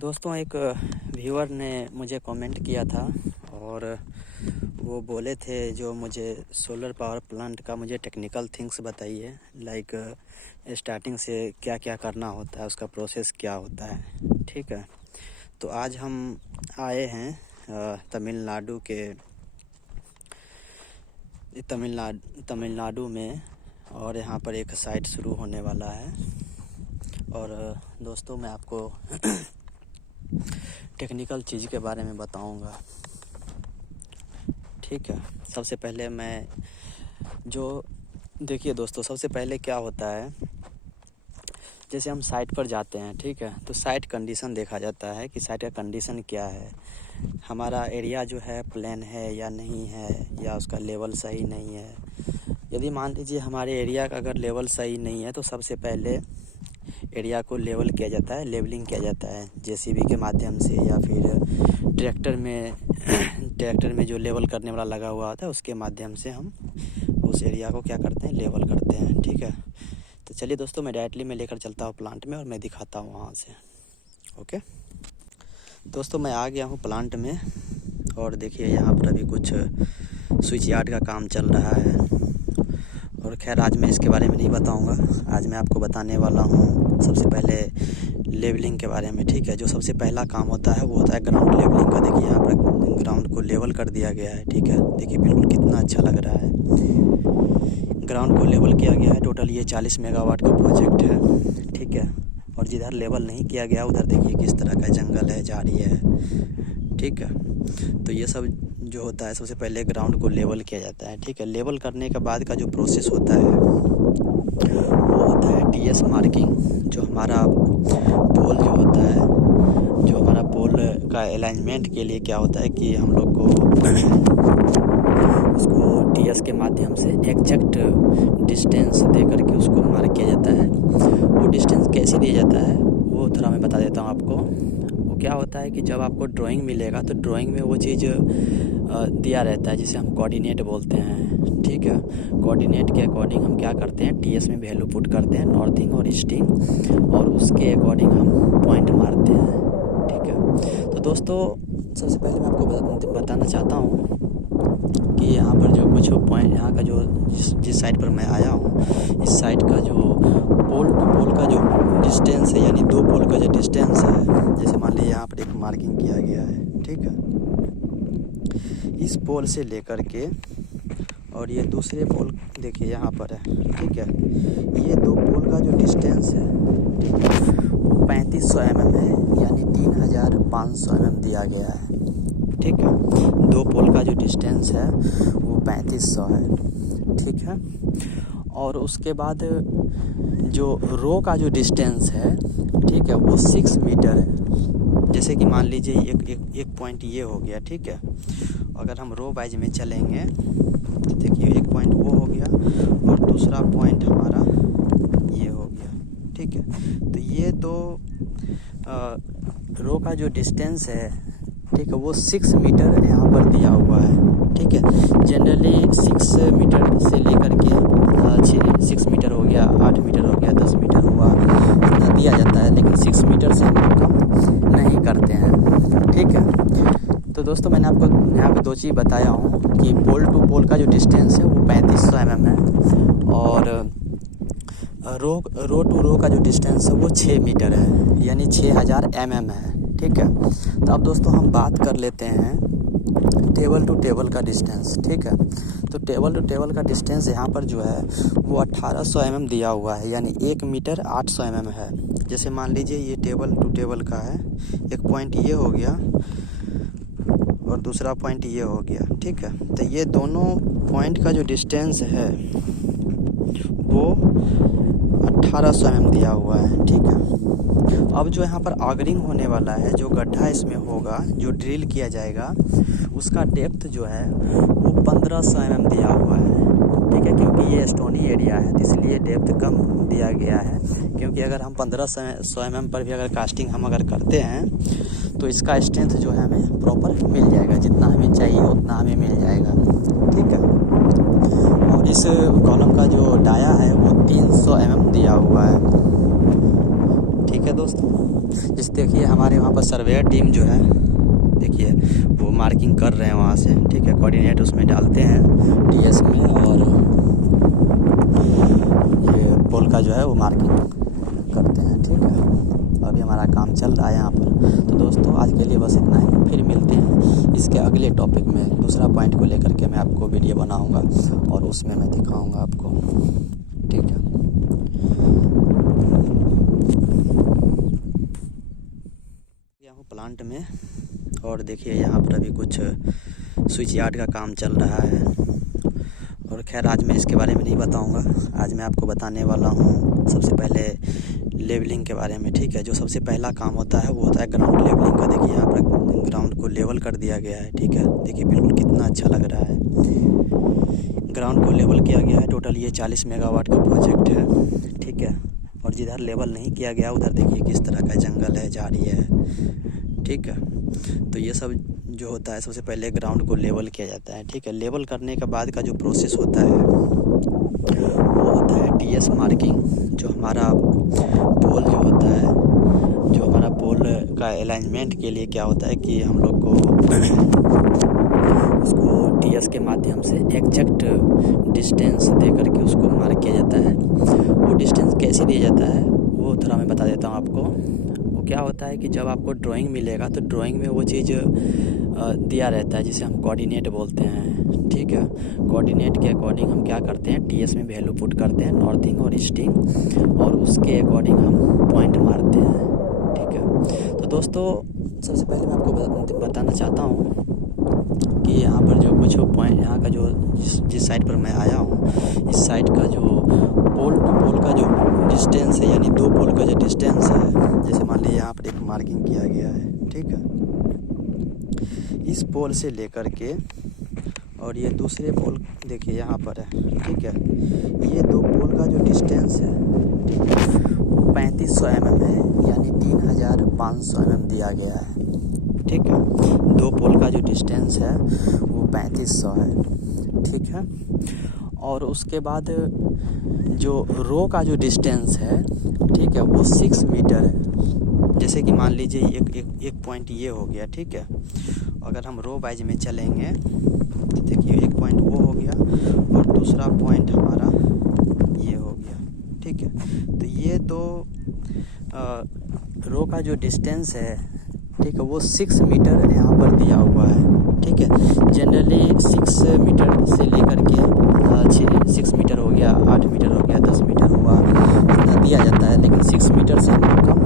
दोस्तों एक व्यूअर ने मुझे कमेंट किया था और वो बोले थे जो मुझे सोलर पावर प्लांट का मुझे टेक्निकल थिंग्स बताइए, लाइक स्टार्टिंग से क्या क्या करना होता है, उसका प्रोसेस क्या होता है। ठीक है, तो आज हम आए हैं तमिलनाडु में, और यहाँ पर एक साइट शुरू होने वाला है। और दोस्तों मैं आपको टेक्निकल चीज़ के बारे में बताऊंगा। ठीक है, सबसे पहले देखिए दोस्तों, सबसे पहले क्या होता है, जैसे हम साइट पर जाते हैं, ठीक है, तो साइट कंडीशन देखा जाता है कि साइट का कंडीशन क्या है, हमारा एरिया जो है प्लेन है या नहीं है, या उसका लेवल सही नहीं है। यदि मान लीजिए हमारे एरिया का अगर लेवल सही नहीं है तो सबसे पहले एरिया को लेवल किया जाता है, लेवलिंग किया जाता है जेसीबी के माध्यम से, या फिर ट्रैक्टर में जो लेवल करने वाला लगा हुआ होता है उसके माध्यम से हम उस एरिया को क्या करते हैं, लेवल करते हैं। ठीक है, तो चलिए दोस्तों मैं डायरेक्टली लेकर चलता हूँ प्लांट में और मैं दिखाता हूँ वहाँ से। ओके दोस्तों, मैं आ गया हूँ प्लांट में और देखिए यहाँ पर अभी कुछ स्विच यार्ड का काम चल रहा है। और खैर आज मैं इसके बारे में नहीं बताऊंगा, आज मैं आपको बताने वाला हूँ सबसे पहले लेवलिंग के बारे में। ठीक है, जो सबसे पहला काम होता है वो होता है ग्राउंड लेवलिंग का। देखिए यहाँ पर ग्राउंड को लेवल कर दिया गया है। ठीक है, देखिए बिल्कुल कितना अच्छा लग रहा है, ग्राउंड को लेवल किया गया है। टोटल ये 40 मेगावाट का प्रोजेक्ट है। ठीक है, और जिधर लेवल नहीं किया गया उधर देखिए किस तरह का जंगल है, झाड़ी है। ठीक है, तो ये सब जो होता है सबसे पहले ग्राउंड को लेवल किया जाता है। ठीक है, लेवल करने के बाद का जो प्रोसेस होता है वो होता है टीएस मार्किंग। जो हमारा पोल जो होता है, जो हमारा पोल का अलाइनमेंट के लिए क्या होता है कि हम लोग को उसको टीएस के माध्यम से एग्जैक्ट डिस्टेंस दे करके उसको मार्क किया जाता है। वो डिस्टेंस कैसे दिया जाता है वो थोड़ा मैं बता देता हूँ आपको। वो क्या होता है कि जब आपको ड्राइंग मिलेगा तो ड्राइंग में वो चीज़ दिया रहता है जिसे हम कोऑर्डिनेट बोलते हैं। ठीक है, कोऑर्डिनेट के अकॉर्डिंग हम क्या करते हैं, टीएस में वैल्यू पुट करते हैं, नॉर्थिंग और ईस्टिंग, और उसके अकॉर्डिंग हम पॉइंट मारते हैं। ठीक है, तो दोस्तों सबसे पहले मैं आपको बताना चाहता हूँ कि यहाँ पर जो कुछ पॉइंट, यहाँ का जो जिस साइड पर मैं आया हूँ, इस साइड का जो पोल टू पोल का जो डिस्टेंस है, यानी दो पोल का जो डिस्टेंस है, जैसे मान लीजिए यहाँ पर एक मार्किंग किया गया है। ठीक है, इस पोल से लेकर के और ये दूसरे पोल देखिए यहाँ पर है। ठीक है, ये दो पोल का जो डिस्टेंस है, ठीक है, वो 3500 mm है, यानी 3500 mm दिया गया है। ठीक है, दो पोल का जो डिस्टेंस है वो 3500 है। ठीक है, और उसके बाद जो रो का जो डिस्टेंस है, ठीक है, वो 6 मीटर है। जैसे कि मान लीजिए एक पॉइंट ये हो गया। ठीक है, अगर हम रो वाइज में चलेंगे तो देखिए एक पॉइंट वो हो गया और दूसरा पॉइंट हमारा ये हो गया। ठीक है, तो ये दो रो का जो डिस्टेंस है, ठीक है, वो 6 मीटर यहाँ पर दिया हुआ है। ठीक है, जनरली 6 मीटर से लेकर के 6 मीटर हो गया, 8 मीटर हो गया, 10 मीटर हुआ, इतना दिया जाता है, लेकिन 6 मीटर से हम कम नहीं करते हैं। ठीक है, तो दोस्तों मैंने आपको यहाँ पे दो चीज़ बताया हूँ कि पोल टू पोल का जो डिस्टेंस है वो 3500 mm है, और रो टू रो का जो डिस्टेंस है वो 6 मीटर है, यानी 6000 mm है। ठीक है, तो अब दोस्तों हम बात कर लेते हैं टेबल टू टेबल का डिस्टेंस। ठीक है, तो टेबल टू टेबल का डिस्टेंस यहाँ पर जो है वो 1800 mm दिया हुआ है, यानी 1 मीटर 800 mm है। जैसे मान लीजिए ये टेबल टू टेबल का है, एक पॉइंट ये हो गया और दूसरा पॉइंट ये हो गया। ठीक है, तो ये दोनों पॉइंट का जो डिस्टेंस है वो 1800 mm दिया हुआ है। ठीक है, अब जो यहाँ पर आगरिंग होने वाला है, जो गड्ढा इसमें होगा, जो ड्रिल किया जाएगा, उसका डेप्थ जो है वो 1500 mm दिया हुआ है। ठीक है, क्योंकि ये स्टोनी एरिया है तो इसलिए डेप्थ कम दिया गया है, क्योंकि अगर हम 1500 mm पर भी अगर कास्टिंग हम अगर करते हैं तो इसका स्ट्रेंथ जो है हमें प्रॉपर मिल जाएगा, जितना हमें चाहिए उतना हमें मिल जाएगा। ठीक है, और इस कॉलम का जो डाया है वो 300 mm दिया हुआ है। ठीक है दोस्तों, जैसे देखिए हमारे वहाँ पर सर्वेयर टीम जो है, देखिए वो मार्किंग कर रहे हैं वहाँ से, ठीक है। कोऑर्डिनेट उसमें डालते हैं टीएस में, और ये पोल का जो है वो मार्किंग करते हैं, ठीक है। अभी हमारा काम चल रहा है यहाँ पर। तो दोस्तों आज के लिए बस इतना ही, फिर मिलते हैं इसके अगले टॉपिक में। दूसरा पॉइंट को लेकर के मैं आपको वीडियो बनाऊँगा और उसमें मैं दिखाऊँगा आपको, ठीक है। यहाँ प्लांट में, और देखिए यहाँ पर अभी कुछ स्विच यार्ड का काम चल रहा है, और खैर आज मैं इसके बारे में नहीं बताऊंगा। आज मैं आपको बताने वाला हूँ सबसे पहले लेवलिंग के बारे में, ठीक है। जो सबसे पहला काम होता है वो होता है ग्राउंड लेवलिंग का। देखिए यहाँ पर ग्राउंड को लेवल कर दिया गया है, ठीक है। देखिए बिल्कुल कितना अच्छा लग रहा है। ग्राउंड को लेवल किया गया है। टोटल ये 40 मेगावाट का प्रोजेक्ट है, ठीक है। और जिधर लेवल नहीं किया गया उधर देखिए किस तरह का जंगल है, झाड़ी है, ठीक है। तो ये सब जो होता है सबसे पहले ग्राउंड को लेवल किया जाता है, ठीक है। लेवल करने के बाद का जो प्रोसेस होता है वो होता है टीएस मार्किंग। जो हमारा पोल जो होता है, जो हमारा पोल का अलाइनमेंट के लिए क्या होता है कि हम लोग को उसको टीएस के माध्यम से एग्जैक्ट डिस्टेंस दे करके उसको मार्क किया जाता है। वो डिस्टेंस कैसे दिया जाता है वो थोड़ा मैं बता देता हूँ आपको। क्या होता है कि जब आपको ड्राइंग मिलेगा तो ड्राइंग में वो चीज़ दिया रहता है जिसे हम कोऑर्डिनेट बोलते हैं, ठीक है। कोऑर्डिनेट के अकॉर्डिंग हम क्या करते हैं, टीएस में वैल्यू पुट करते हैं, नॉर्थिंग और ईस्टिंग, और उसके अकॉर्डिंग हम पॉइंट मारते हैं, ठीक है। तो दोस्तों सबसे पहले मैं आपको बताना चाहता हूँ कि यहाँ पर जो कुछ पॉइंट, यहाँ का जो जिस साइड पर मैं आया हूँ, इस साइड का जो पोल टू पोल का जो डिस्टेंस है, यानी दो पोल का जो डिस्टेंस है, जैसे मान लीजिए यहाँ पर एक मार्किंग किया गया है, ठीक है। इस पोल से लेकर के और ये दूसरे पोल देखिए यहाँ पर है, ठीक है। ये दो पोल का जो डिस्टेंस है, ठीक है, वो 3500 mm है, यानी 3500 mm दिया गया है, ठीक है। दो पोल का जो डिस्टेंस है वो 3500 है, ठीक है। और उसके बाद जो रो का जो डिस्टेंस है, ठीक है, वो 6 मीटर है। जैसे कि मान लीजिए एक पॉइंट ये हो गया, ठीक है। अगर हम रो वाइज में चलेंगे, देखिए एक पॉइंट वो हो गया और दूसरा पॉइंट हमारा ये हो गया, ठीक है। तो ये दो रो का जो डिस्टेंस है, ठीक है, वो 6 मीटर यहाँ पर दिया हुआ है, ठीक है। जनरली 6 मीटर से लेकर के 6 मीटर हो गया, 8 मीटर हो गया, 10 मीटर हुआ, इतना दिया जाता है, लेकिन 6 मीटर से हम कम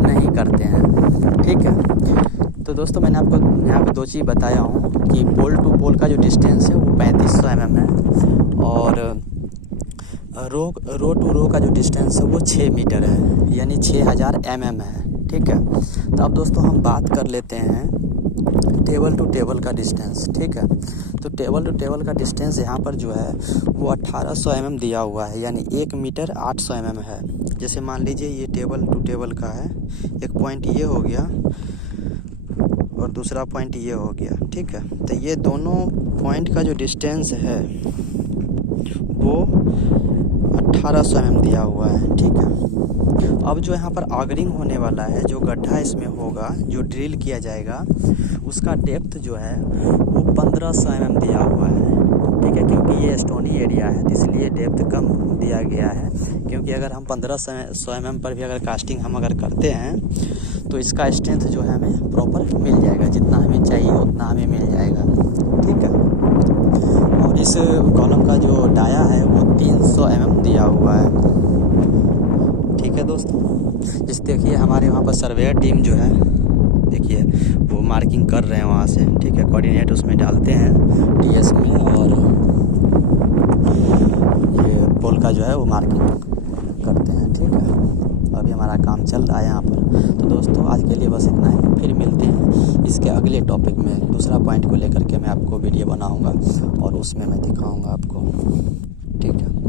नहीं करते हैं, ठीक है। तो दोस्तों मैंने आपको यहाँ पे दो चीज़ बताया हूँ कि पोल टू पोल का जो डिस्टेंस है वो 3500 mm है, और रो टू रो का जो डिस्टेंस है वो 6 मीटर है, यानी 6000 mm है, ठीक है। तो अब दोस्तों हम बात कर लेते हैं टेबल टू टेबल का डिस्टेंस, ठीक है। तो टेबल टू टेबल का डिस्टेंस यहाँ पर जो है वो 1800 mm दिया हुआ है, यानी 1 मीटर 800 mm है। जैसे मान लीजिए ये टेबल टू टेबल का है, एक पॉइंट ये हो गया और दूसरा पॉइंट ये हो गया, ठीक है। तो ये दोनों पॉइंट का जो डिस्टेंस है वो 1800 mm दिया हुआ है, ठीक है। अब जो यहाँ पर ऑगरिंग होने वाला है, जो गड्ढा इसमें होगा, जो ड्रिल किया जाएगा, उसका डेप्थ जो है वो 1500 mm दिया हुआ है, ठीक है। क्योंकि ये स्टोनी एरिया है इसलिए डेप्थ कम दिया गया है, क्योंकि अगर हम 1500 mm पर भी अगर कास्टिंग हम अगर करते हैं तो इसका स्ट्रेंथ जो है हमें प्रॉपर मिल जाएगा, जितना हमें चाहिए उतना हमें मिल जाएगा, ठीक है। और इस कॉलम का जो डाया है वो 300 mm दिया हुआ है, ठीक है दोस्तों। जैसे देखिए हमारे वहाँ पर सर्वेयर टीम जो है, देखिए वो मार्किंग कर रहे हैं वहाँ से, ठीक है। कोऑर्डिनेट उसमें डालते हैं टीएस में, और ये पोल का जो है वो मार्किंग करते हैं, ठीक है। अभी हमारा काम चल रहा है यहाँ पर। तो दोस्तों आज के लिए बस इतना ही, फिर मिलते हैं इसके अगले टॉपिक में। दूसरा पॉइंट को लेकर के मैं आपको वीडियो बनाऊँगा और उसमें मैं दिखाऊँगा आपको, ठीक है।